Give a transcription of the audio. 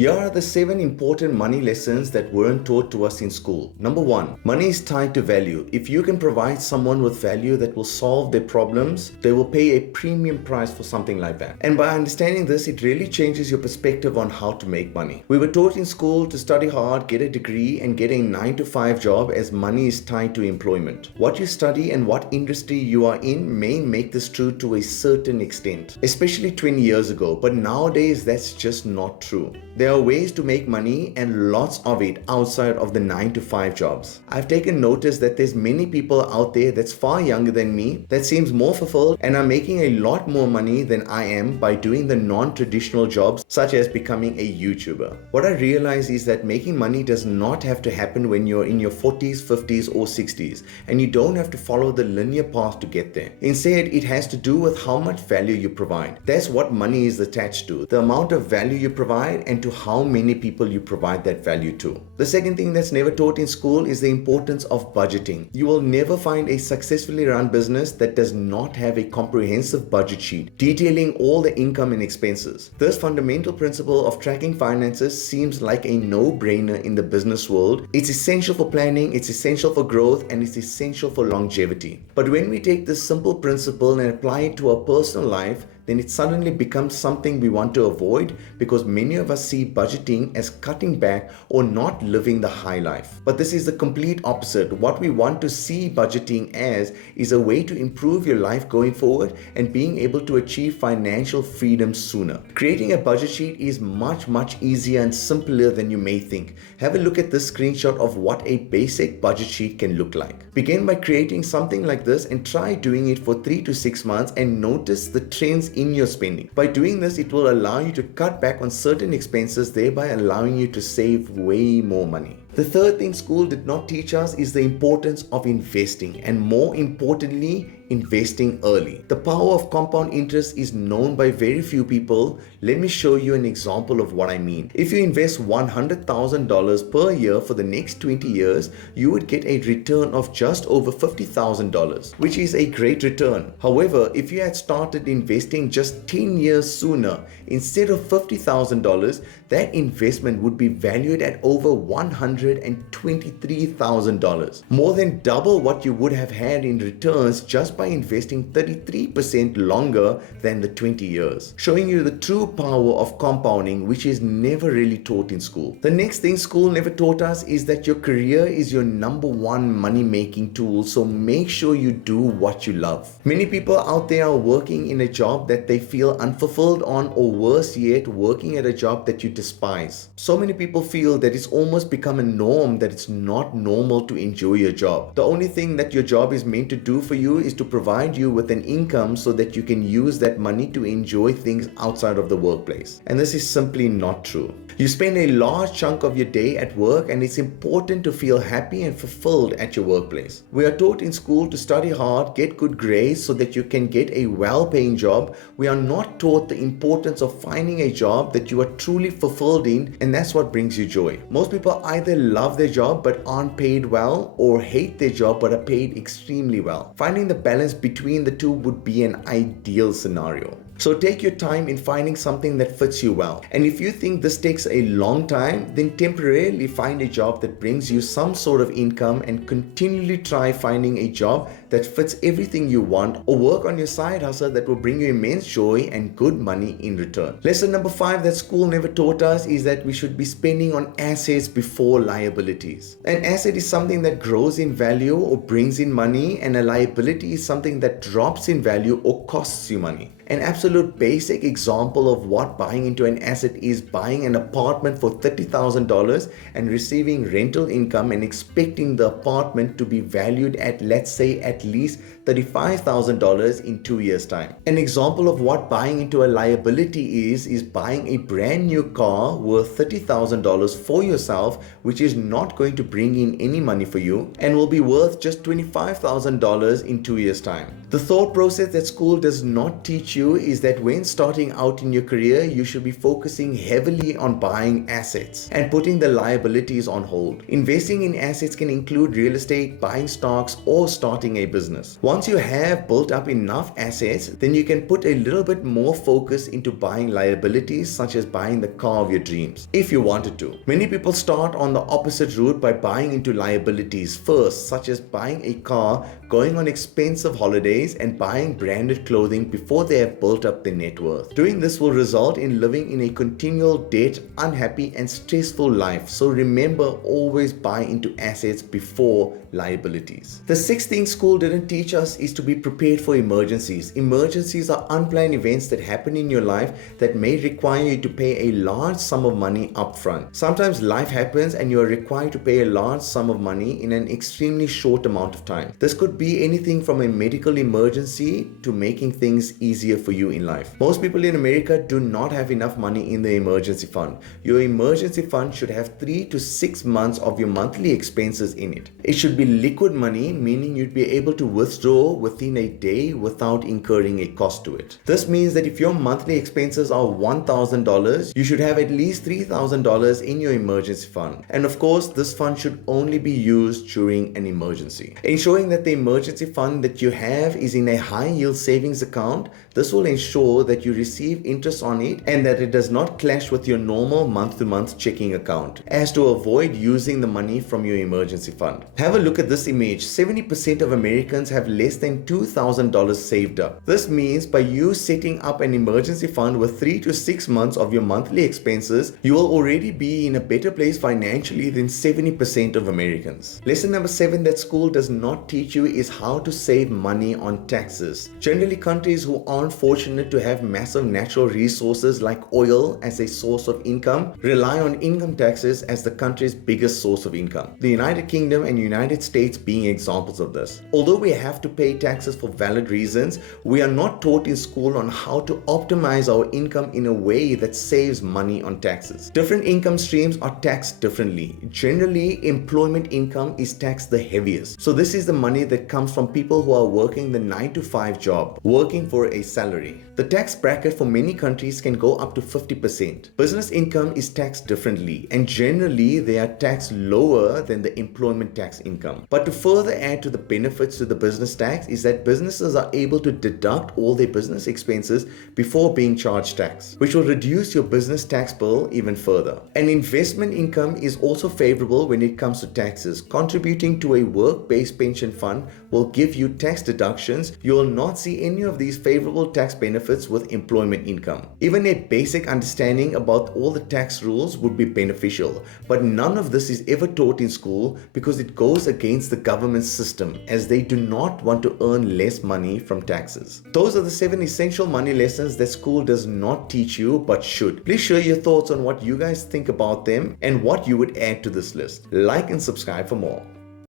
Here are the 7 important money lessons that weren't taught to us in school. Number 1, money is tied to value. If you can provide someone with value that will solve their problems, they will pay a premium price for something like that. And by understanding this, it really changes your perspective on how to make money. We were taught in school to study hard, get a degree, and get a 9-to-5 job as money is tied to employment. What you study and what industry you are in may make this true to a certain extent, especially 20 years ago, but nowadays that's just not true. There are ways to make money and lots of it outside of the 9-to-5 jobs. I've taken notice that there's many people out there that's far younger than me that seems more fulfilled and are making a lot more money than I am by doing the non-traditional jobs such as becoming a YouTuber. What I realize is that making money does not have to happen when you're in your 40s, 50s or 60s, and you don't have to follow the linear path to get there. Instead, it has to do with how much value you provide. That's what money is attached to, the amount of value you provide and to how many people you provide that value to. The second thing that's never taught in school is the importance of budgeting. You will never find a successfully run business that does not have a comprehensive budget sheet detailing all the income and expenses. This fundamental principle of tracking finances seems like a no-brainer in the business world. It's essential for planning, it's essential for growth, and it's essential for longevity. But when we take this simple principle and apply it to our personal life, then it suddenly becomes something we want to avoid because many of us see budgeting as cutting back or not living the high life. But this is the complete opposite. What we want to see budgeting as is a way to improve your life going forward and being able to achieve financial freedom sooner. Creating a budget sheet is much easier and simpler than you may think. Have a look at this screenshot of what a basic budget sheet can look like. Begin by creating something like this and try doing it for 3 to 6 months and notice the trends in your spending. By doing this, it will allow you to cut back on certain expenses, thereby allowing you to save way more money. The third thing school did not teach us is the importance of investing, and more importantly, investing early. The power of compound interest is known by very few people. Let me show you an example of what I mean. If you invest $100,000 per year for the next 20 years, you would get a return of just over $50,000, which is a great return. However, if you had started investing just 10 years sooner, instead of $50,000, that investment would be valued at over $123,000, more than double what you would have had in returns just by investing 33% longer than the 20 years, showing you the true power of compounding, which is never really taught in school. The next thing school never taught us is that your career is your number one money-making tool, so make sure you do what you love. Many people out there are working in a job that they feel unfulfilled on, or worse yet, working at a job that you despise. So many people feel that it's almost become a norm that it's not normal to enjoy your job. The only thing that your job is meant to do for you is to provide you with an income so that you can use that money to enjoy things outside of the workplace. And this is simply not true. You spend a large chunk of your day at work, and it's important to feel happy and fulfilled at your workplace. We are taught in school to study hard, get good grades so that you can get a well-paying job. We are not taught the importance of finding a job that you are truly fulfilled in, and that's what brings you joy. Most people either love their job but aren't paid well, or hate their job but are paid extremely well. Finding the balance between the two would be an ideal scenario. So take your time in finding something that fits you well. And if you think this takes a long time, then temporarily find a job that brings you some sort of income and continually try finding a job that fits everything you want, or work on your side hustle that will bring you immense joy and good money in return. Lesson number 5 that school never taught us is that we should be spending on assets before liabilities. An asset is something that grows in value or brings in money, and a liability is something that drops in value or costs you money. An absolute basic example of what buying into an asset is buying an apartment for $30,000 and receiving rental income and expecting the apartment to be valued at, let's say, at least $35,000 in 2 years' time. An example of what buying into a liability is buying a brand new car worth $30,000 for yourself, which is not going to bring in any money for you and will be worth just $25,000 in 2 years' time. The thought process that school does not teach you is that when starting out in your career, you should be focusing heavily on buying assets and putting the liabilities on hold. Investing in assets can include real estate, buying stocks, or starting a business. Once you have built up enough assets, then you can put a little bit more focus into buying liabilities, such as buying the car of your dreams, if you wanted to. Many people start on the opposite route by buying into liabilities first, such as buying a car, going on expensive holidays, and buying branded clothing before they have built up their net worth. Doing this will result in living in a continual debt, unhappy, and stressful life. So remember, always buy into assets before liabilities. The sixth thing school didn't teach us is to be prepared for emergencies. Emergencies are unplanned events that happen in your life that may require you to pay a large sum of money upfront. Sometimes life happens and you are required to pay a large sum of money in an extremely short amount of time. This could be anything from a medical emergency to making things easier for you in life. Most people in America do not have enough money in the emergency fund. Your emergency fund should have 3 to 6 months of your monthly expenses in it. It should be liquid money, meaning you'd be able to withdraw within a day without incurring a cost to it. This means that if your monthly expenses are $1,000, you should have at least $3,000 in your emergency fund. And of course, this fund should only be used during an emergency. Ensuring that the emergency fund that you have is in a high yield savings account, this will ensure that you receive interest on it and that it does not clash with your normal month-to-month checking account, as to avoid using the money from your emergency fund. Have a look at this image. 70% of Americans have less than $2,000 saved up. This means by you setting up an emergency fund with 3 to 6 months of your monthly expenses, you will already be in a better place financially than 70% of Americans. Lesson number 7 that school does not teach you is how to save money on taxes. Generally, countries who aren't fortunate to have massive natural resources like oil as a source of income rely on income taxes as the country's biggest source of income. The United Kingdom and United States being examples of this. Although we have to pay taxes for valid reasons, we are not taught in school on how to optimize our income in a way that saves money on taxes. Different income streams are taxed differently. Generally, employment income is taxed the heaviest. So this is the money that comes from people who are working the 9-to-5 job, working for a salary. The tax bracket for many countries can go up to 50%. Business income is taxed differently, and generally they are taxed lower than the employment tax income. But to further add to the benefits to the business tax is that businesses are able to deduct all their business expenses before being charged tax, which will reduce your business tax bill even further. And investment income is also favorable when it comes to taxes. Contributing to a work-based pension fund will give you tax deductions. You will not see any of these favorable tax benefits with employment income. Even a basic understanding about all the tax rules would be beneficial, but none of this is ever taught in school because it goes against the government system, as they do not want to earn less money from taxes. Those are the 7 essential money lessons that school does not teach you but should. Please share your thoughts on what you guys think about them and what you would add to this list. Like and subscribe for more.